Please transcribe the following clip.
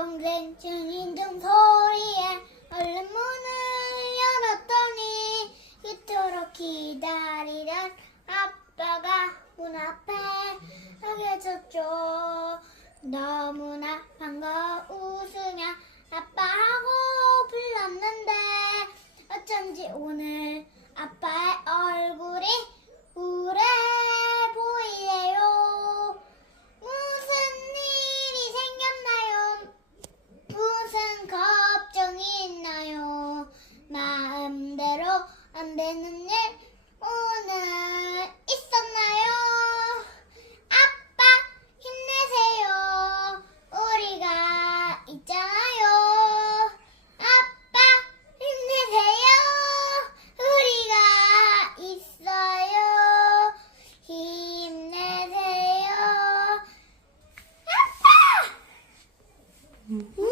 동생 증인등 소리에 얼른 문을 열었더니 그토록 기다리던 아빠가 문 앞에 서 계셨죠. 너무나 반가우시냐 아빠하고 불렀는데 어쩐지 오늘 아빠의 얼굴 안 되는 일 오늘 있었나요? 아빠 힘내세요. 우리가 있잖아요. 아빠 힘내세요. 우리가 있어요. 힘내세요. 아빠! 우와!